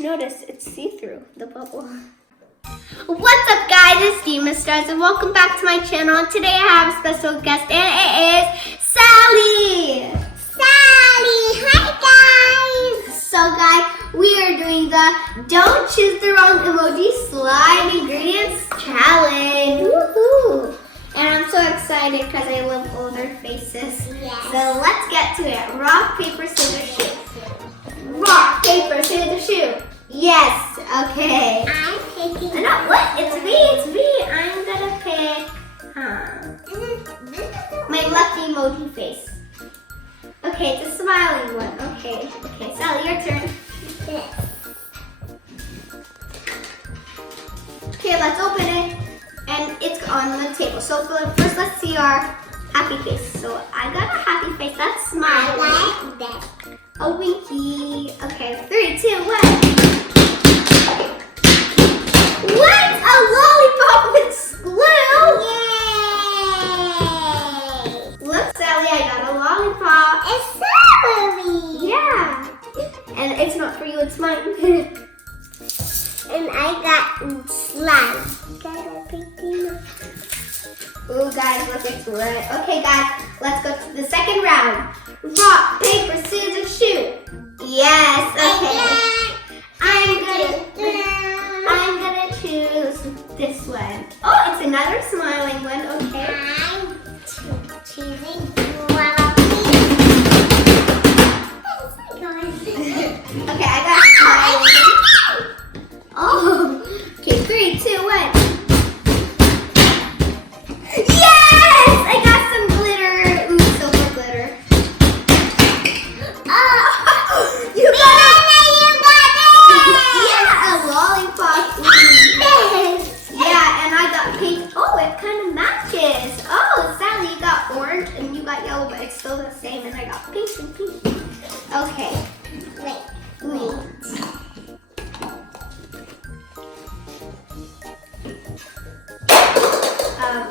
just noticed it's see-through, the bubble. What's up guys, it's Demon Stars and welcome back to my channel. And today I have a special guest and it is Sally! Hi guys! So guys, we are doing the Don't Choose the Wrong Emoji Slime Ingredients Challenge. Woohoo! And I'm so excited because I love all their faces. Yes. So let's get to it. Rock, paper, scissors, shoot. Rock, paper, scissors, shoot. Yes, okay. I'm picking. No, what? It's me. I'm gonna pick my lucky emoji face. Okay, it's a smiling one. Okay, Sally, your turn. Yes. Okay, let's open it. And it's on the table. So first, let's see our happy face. So I got a happy face. That's smiling. I like that. A winky. Okay, 3, 2, 1. What? A lollipop with glue? Yay! Look, Sally, I got a lollipop. It's celery. Yeah. And it's not for you, it's mine. And I got slime. Ooh, guys, look, it's red. Okay, guys, let's go to the second round. Rock, paper, scissors, shoot. Yes, okay. I'm gonna choose this one. Oh, it's another smiling one. Okay. I'm choosing Okay, I got smiling. Oh. Okay, 3, 2, 1. Yes! I got some glitter. Ooh, silver glitter. Oh, you got it! Yeah, a lollipop. Yeah, and I got pink. Oh, it kind of matches. Oh, Sally, you got orange and you got yellow, but it's still the same. And I got pink and pink. Okay. Wait.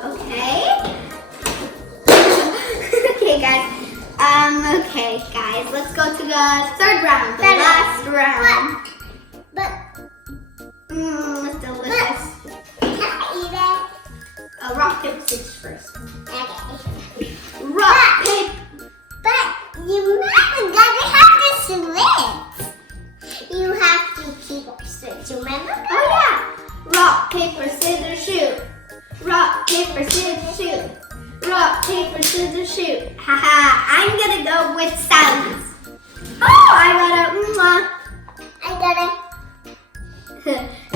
Okay. Okay, guys. Let's go to the third round, the last round. But It's delicious. can I eat it? Rock, paper, scissors first. Okay. Rock, paper. But you never gotta have the slits. You have to keep our slits, remember? Oh yeah. Rock, paper, scissors, shoot. Rock, paper, scissors, shoot. Rock, paper, scissors, shoot. Haha, I'm gonna go with Sally's. Oh, I got a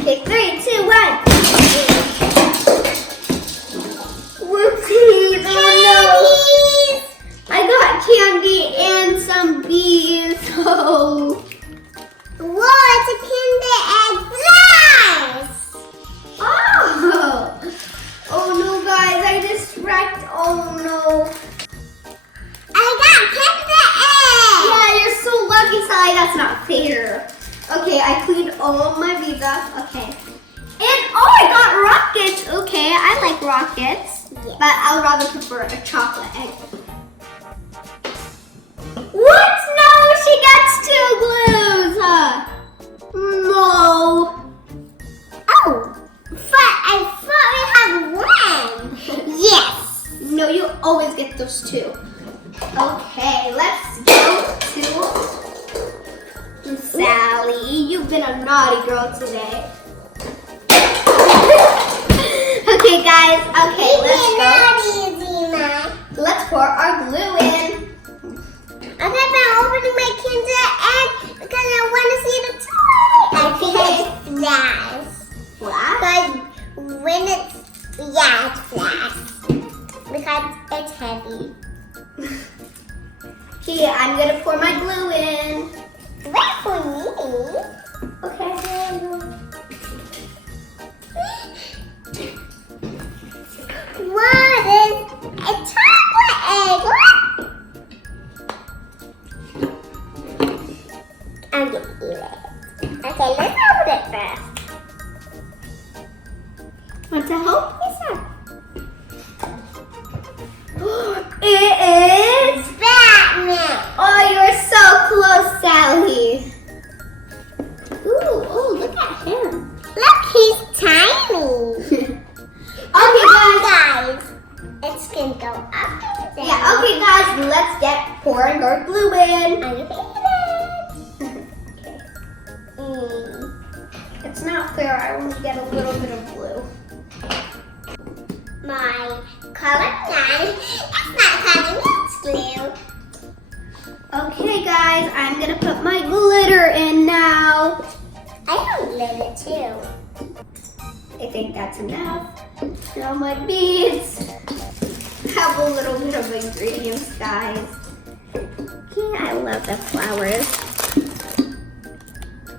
Okay, 3, 2, 1. Whoopsies, oh no. I got candy and some bees. Oh. Whoa, it's a Kinder Egg flash! Oh no, guys, I just wrecked. Oh no. I got Kinder Egg! Yeah, you're so lucky, Sally. That's not fair. Okay, I cleaned all my bees off. Okay. And oh, I got rockets. Okay, I like rockets. Yeah. But I'll rather prefer a chocolate egg. What? No, she gets 2 glues. No. Oh, but I thought we had one. Yes. No, you always get those 2. Okay, let's go to Sally. You've been a naughty girl today. Okay, guys. Okay, let's go. Let's pour our glue in. I'm opening my Kinder Egg because I want to see the toy. I think it's flash. Flash? Because when it's flash. Because it's heavy. Okay, I'm gonna pour my glue in. Wait for me. Okay. What is a chocolate egg? I'm gonna eat it. Okay, let's open it first. Want to help? Yes, sir. It is Batman. Oh, you're so close, Sally. Ooh, her glue in. I'm gonna It's not fair. I only get a little bit of glue. my color line. That's not how it's glue. Okay, guys, I'm gonna put my glitter in now. I have glitter too. I think that's enough. Now my beads have a little bit of ingredients, guys. Okay, I love the flowers.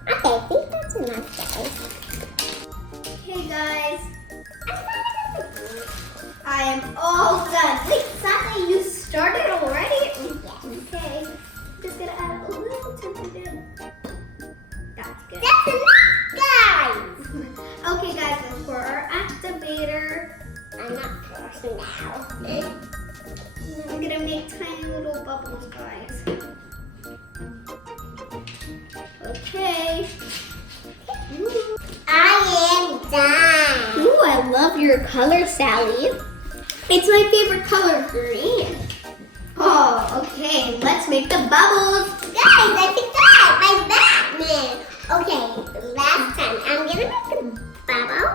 Okay, I think that's enough, guys. Okay, guys, I am all done. Wait, Sally, you started already? Okay, just gonna add a little tinted in. That's good. That's enough, guys. Okay, guys, and for our activator, I'm not first now. I'm gonna make tiny little bubbles, guys. Okay. Ooh. I am done. Ooh, I love your color, Sally. It's my favorite color, green. Oh, okay, let's make the bubbles. Guys, I forgot my Batman. Okay, last time I'm gonna make a bubble.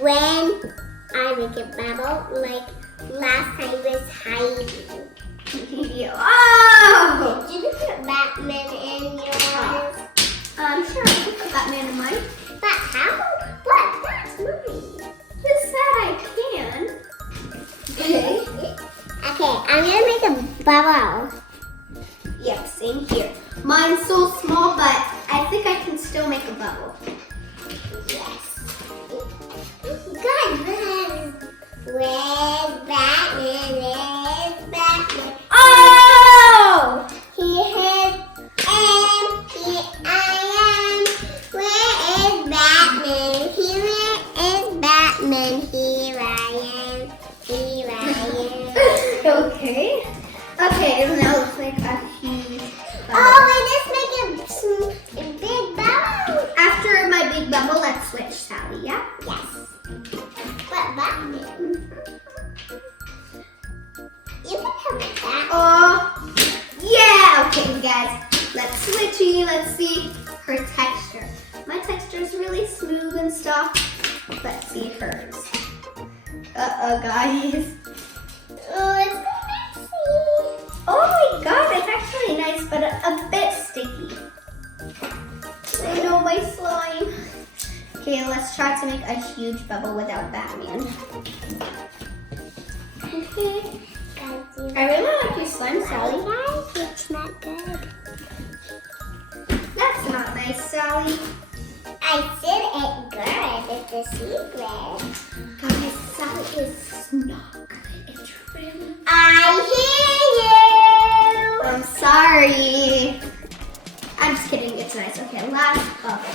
When I make a bubble, like last time was Heidi. Oh! Did you put Batman in yours? Sure, I can put Batman in mine. But how? What? That's mine. Who said I can? Okay. Okay, I'm gonna make a bubble. Yep, same here. Mine's so small, but I think I can still make a bubble. Yes. Guys, where's Batman? Where's Batman? Oh! He has here I am. Where is Batman? Here is Batman. Here I am. Here I am. Okay. Okay, and now it looks like a huge bubble. Oh, we just make a big bubble. After my big bubble, let's switch, Sally, yeah? Yes. But Batman. You can have that. Oh, yeah! Okay, guys, let's switchy. Let's see her texture. My texture is really smooth and stuff. Let's see hers. Uh-oh, guys. Oh, it's so messy. Oh my god, it's actually nice, but a bit sticky. I know my slime. Okay, let's try to make a huge bubble without Batman. Okay. I really like your slime, Sally. Guys, it's not good. That's not nice, Sally. I said it good. It's a secret. Guys, Sally is not good. It's really... I hear you. I'm sorry. I'm just kidding. It's nice. Okay, last bubble.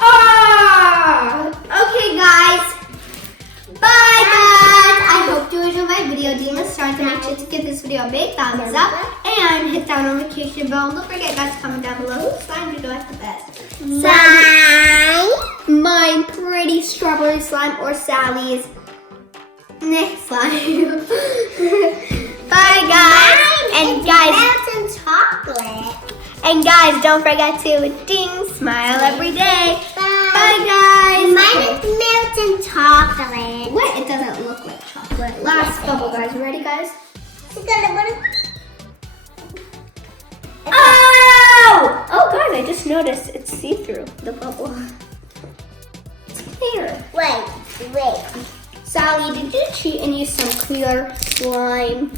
Oh! Okay, guys. Bye, guys. I hope you enjoyed my video. Demon Star, to make sure to give this video a big thumbs up and hit that notification bell. Don't forget, guys, to comment down below whose slime you like the best. Mine. Mine, pretty strawberry slime, or Sally's slime. Bye, guys. And guys, Mountain chocolate. and guys, don't forget to ding, smile every day. Bye. Bye, guys. Mine is melted chocolate. What? It doesn't look like chocolate. Last bubble, guys. You ready, guys? Oh! Oh, guys, I just noticed it's see-through, the bubble. It's clear. Wait. Sally, did you cheat and use some clear slime?